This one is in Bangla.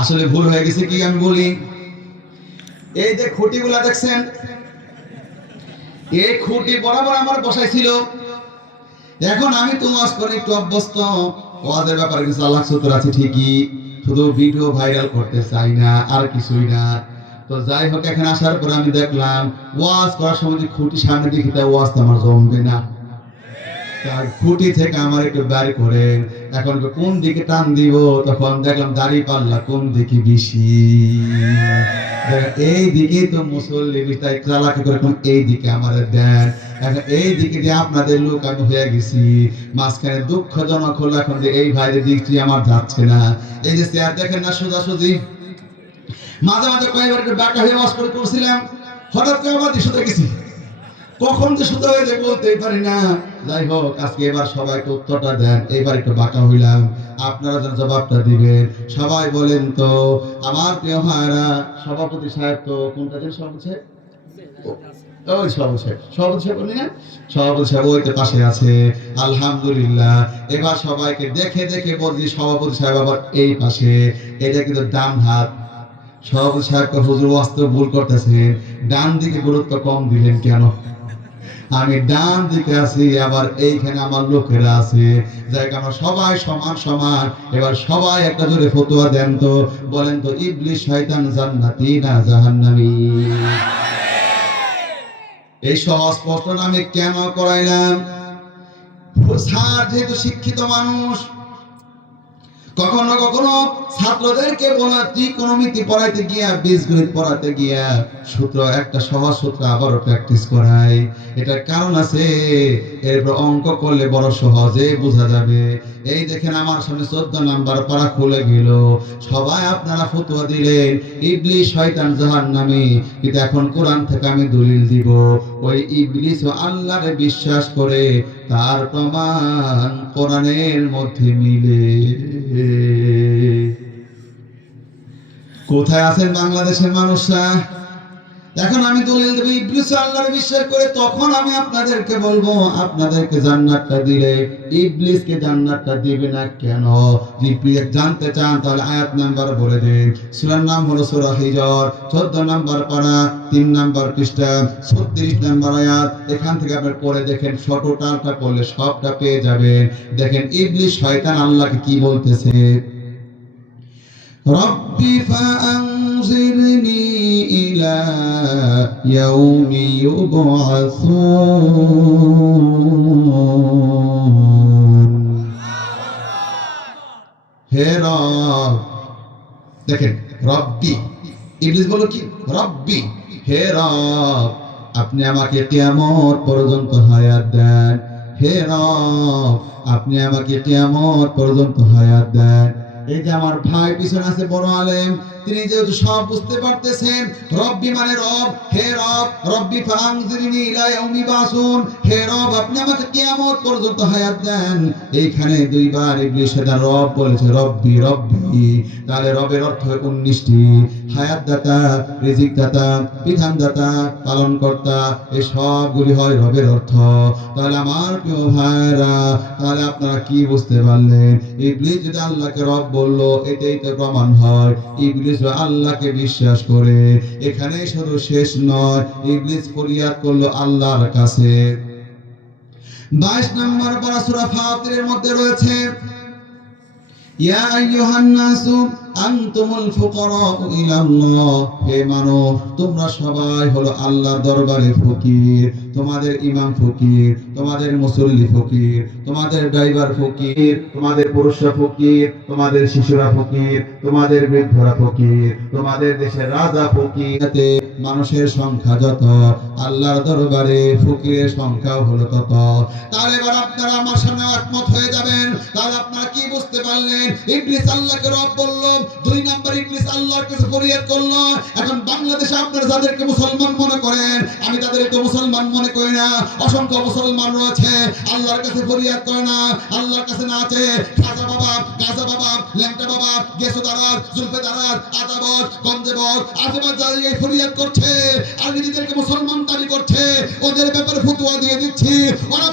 আসলে ভুল হয়ে গেছে কি আমি বলি? এই যে খুঁটিগুলা দেখছেন, এই খুঁটি বরাবর আমার বসাইছিল এখন আমি তো ওয়াজ করে, একটু অভ্যস্ত। ওয়াজের ব্যাপারে কিছু আল্লাহ সত্তর আছে ঠিকই, শুধু ভিডিও ভাইরাল করতে চাই না, আর কিছুই না। তো যাই হোক, এখানে আসার পর আমি দেখলাম, ওয়াজ করার সময় যে খুঁটি সামনে দেখি তা ওয়াজ তো আমার জমবে না। খুঁটি থেকে আমার একটু বের করে এখন কোন দিকে টান দিব? তখন দেখলাম দাড়ি পাল্লা কোন দিকে বেশি? এই দিকে তো মুসল্লি তাই চালাকি করে কোন এই দিকে আমাদের দেন। এখন এই দিকে দিয়ে আপনাদের লোক আমি হয়ে গেছি। মাঝখানে দুঃখজনক হলো এখন যে এই ভাইয়ের দিকটি আমার যাচ্ছে না। এই যে চেয়ার দেখেন না সোজাসুজি? মাঝে মাঝে কয়েকবার একটু ডাকা হয়ে ওয়াশ করে করছিলাম হঠাৎ করে আমার দিশে দেখেছি কখন যে শুধু হয়ে যায় বলতেই পারি না। যাই হোক, আজকে এবার সবাইকে উত্তরটা দেন। এবার একটু বাঁকা হইলাম। আপনারা যেন জবাবটা দিবেন। সবাই বলেন তো, আমার প্রিয় ভাইরা, সভাপতি সাহেব তো কোনটা ওই তো পাশে আছে। আলহামদুলিল্লাহ। এবার সবাইকে দেখে দেখে বলছি, সভাপতি সাহেব আবার এই পাশে। এটা কিন্তু ডান হাত। বাস্তব ভুল ডান দিকে গুরুত্ব কম দিলেন কেন? আমি ডান দিকে আছি আবার এইখানে আমার লোকেরা আছে। যাই আমরা সবাই সমান সমান। এবার সবাই একটা জোরে ফতোয়া দেন তো বলেন তো ইবলিশ শয়তান জান্নাতি না জাহান্নামী? এই সহজ প্রশ্ন আমি কেন করাইলাম? যেহেতু শিক্ষিত মানুষ কখনো কখনো ছাত্রদেরকে বলা ত্রিকোণমিতি পড়াইতে গিয়া বীজগণিত পড়াতে গিয়া সূত্র একটা সহজ সূত্র আবারও প্র্যাকটিস করাই এটার কারণ আছে, এরপর অঙ্ক করলে বড় সহজে বোঝা যাবে। এই দেখেন আমার সামনে চোদ্দ নাম্বার পড়া খুলে গেল। সবাই আপনারা ফতুয়া দিলেন ইবলিশ শয়তান জাহান নামে কিন্তু এখন কোরআন থেকে আমি দলিল দিব। ওই ইবলিস ও আল্লাহরে বিশ্বাস করে তার প্রমাণ কোরআনের মধ্যে মিলে। কোথায় আছেন বাংলাদেশের মানুষরা? এখন আমি দলিল দেব, ইবলিস আল্লাহর বিশ্বাস করে তখন আমি আপনাদেরকে বলব, আপনাদেরকে জান্নাতটা দিলে, ইবলিসকে জান্নাতটা দিবে না কেন? যদি জানতে চান, তাহলে আয়াত নাম্বার বলে দিন। সূরার নাম হলো সূরা হিজর 14 নাম্বার পারা 3 নাম্বার পৃষ্ঠা 36 নাম্বার আয়াত। এখান থেকে আপনি পড়ে দেখেন ছোটটাটা পড়লে সবটা পেয়ে যাবেন। দেখেন, ইবলিস শয়তান আল্লাহকে কি বলতেছে? রব্বি ফা আনজিরনি إلى يوم يبعثون হে রব দেখেন রব্বি ইবলিস বলো কি রব্বি হে রব আপনি আমাকে কিয়ামত পর্যন্ত হায়াত দেন হে রব আপনি আমাকে কিয়ামত পর্যন্ত হায়াত দেন এই যে আমার ভাই পিছনে আছে বড় আলেম তিনি যেহেতু সব বুঝতে পারতেছেন, রব্বি মানে রব, হে রব, রব্বি ফাংজিরিনি ইলা ইয়াউমি বাসুন, হে রব, আপনি আমাকে কিয়ামত পর্যন্ত হায়াত দেন। এইখানে দুইবার ইবলিস সেটা রব বলেছে, রব্বি রব্বি। তাহলে রবের অর্থ হয় উনিশটি। হায়াত দাতা রিজিক দাতা বিধান দাতা পালন কর্তা এই সবগুলি হয় রবের অর্থ। তাহলে আমার প্রিয় ভাইরা তাহলে আপনারা কি বুঝতে পারলেন? ইবলিস যদি আল্লাহকে রব বলল, এটাই তো প্রমাণ হয়। ইবলিস আল্লাহকে বিশ্বাস করে। এখানে শুধু শেষ নয়, ইবলিস ফরিয়াদ করল আল্লাহর কাছে। বাইশ নম্বর পারা সূরা ফাতিরের মধ্যে রয়েছে, ইয়া আইয়ুহান নাসু ইলাল্লাহ। হে মানব তোমরা সবাই হলো আল্লাহর দরবারে ফকির। তোমাদের ইমাম ফকির, তোমাদের মুসল্লি ফকির, তোমাদের ড্রাইভার ফকির, তোমাদের পুরুষরা ফকির, তোমাদের শিশুরা ফকির, তোমাদের বৃদ্ধরা ফকির, তোমাদের দেশের রাজা ফকির। মানুষের সংখ্যা যত, আল্লাহর দরবারে ফকিরের সংখ্যাও হলো তত। তাহলে এবার আপনারা আমার সামনে একমত হয়ে যাবেন। তাহলে আপনারা কি বুঝতে পারলেন? ইবলিস আল্লাহকে রব বলল দুই নাম্বার ইবলিস আল্লাহর কাছে ফরিয়াদ করল। এখন বাংলাদেশে আপনারা যাদেরকে মুসলমান মনে করেন, আমি তাদেরকে মুসলমান মনে করি না। অসংখ্য মুসলমান রয়েছে, আল্লাহর কাছে ফরিয়াদ করে না, আল্লাহর কাছে না আছে খাজা বাবা গাজা বাবা, ল্যাংটা বাবা, গেসো দারার জুলফে দারার আদাবত গঞ্জেবত আজেবাদ যারা এই ফরিয়াদ করছে আর নিজেদেরকে মুসলমান দাবি করছে, ওদের ব্যাপারে ফতুয়া দিয়ে দিচ্ছি। ওরা